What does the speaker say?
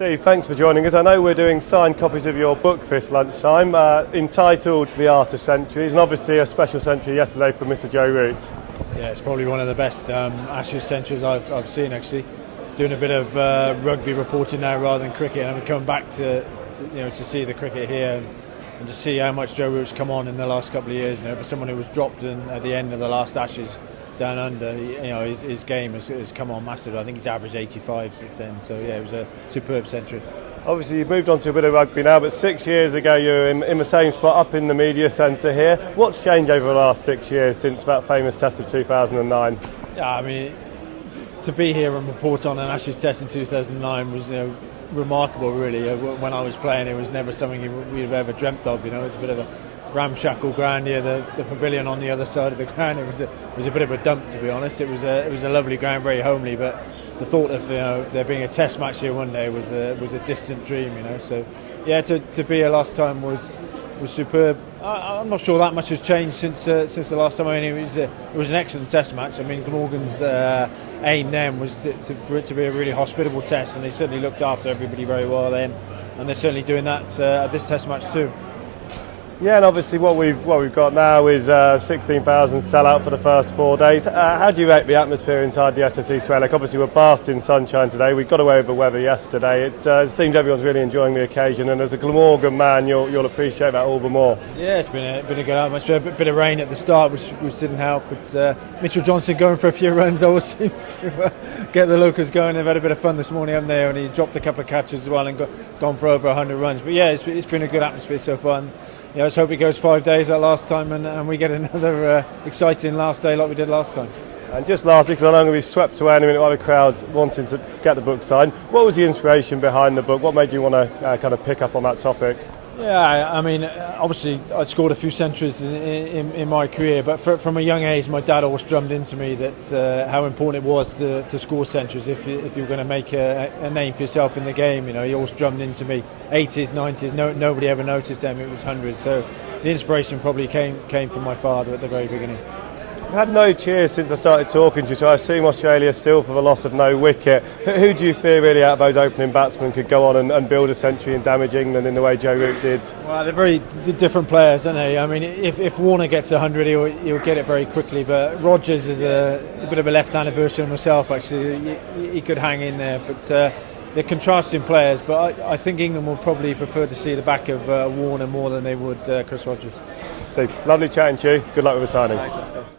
Steve, thanks for joining us. I know we're doing signed copies of your book this lunchtime, entitled The Art of Centuries, and obviously a special century yesterday from Mr. Joe Root. Yeah, it's probably one of the best Ashes centuries I've seen, actually. Doing a bit of rugby reporting now rather than cricket, and I'm coming back to see the cricket here and to see how much Joe Root's come on in the last couple of years. For someone who was dropped at the end of the last Ashes down under, his game has come on massive. I think he's averaged 85 since then. So yeah, it was a superb century. Obviously you've moved on to a bit of rugby now, but 6 years ago you were in the same spot up in the media centre here. What's changed over the last 6 years since that famous test of 2009? Yeah, I mean, to be here and report on an Ashes test in 2009 was remarkable, really. When I was playing, it was never something we'd have ever dreamt of. It was a bit of a ramshackle ground here, the pavilion on the other side of the ground. It was a bit of a dump, to be honest. It was a lovely ground, very homely, but the thought of there being a test match here one day was a distant dream. So yeah, to be here last time was superb. I'm not sure that much has changed since the last time. I mean, it was an excellent test match. I mean, Glamorgan's aim then was for it to be a really hospitable test, and they certainly looked after everybody very well then, and they're certainly doing that at this test match too. Yeah, and obviously what we've got now is 16,000 sellout for the first 4 days. How do you rate the atmosphere inside the SSE SWALEC? Obviously we're basking in sunshine today. We got away with the weather yesterday. It seems everyone's really enjoying the occasion, and as a Glamorgan man, you'll appreciate that all the more. Yeah, it's been a good atmosphere. A bit of rain at the start, which didn't help. But Mitchell Johnson going for a few runs always seems to get the locals going. They've had a bit of fun this morning, haven't they? And he dropped a couple of catches as well and gone for over 100 runs. But yeah, it's been a good atmosphere so far. And, let's hope it goes 5 days like last time, and we get another exciting last day like we did last time. And just lastly, because I know I'm going to be swept away in a minute by the crowds wanting to get the book signed, what was the inspiration behind the book? What made you want to kind of pick up on that topic? Yeah, I mean, obviously I scored a few centuries in my career, but from a young age my dad always drummed into me that how important it was to score centuries if you were going to make a name for yourself in the game. He always drummed into me 80s, 90s, nobody ever noticed them, it was hundreds. So the inspiration probably came from my father at the very beginning. I've had no cheers since I started talking to you, so I assume Australia still for the loss of no wicket. Who do you fear really out of those opening batsmen could go on and build a century and damage England in the way Joe Root did? Well, they're very different players, aren't they? I mean, if Warner gets 100, he'll get it very quickly, but Rogers is a bit of a left-handed version of himself, actually. He could hang in there, but they're contrasting players, but I think England will probably prefer to see the back of Warner more than they would Chris Rogers. So, lovely chatting to you. Good luck with the signing. Thanks.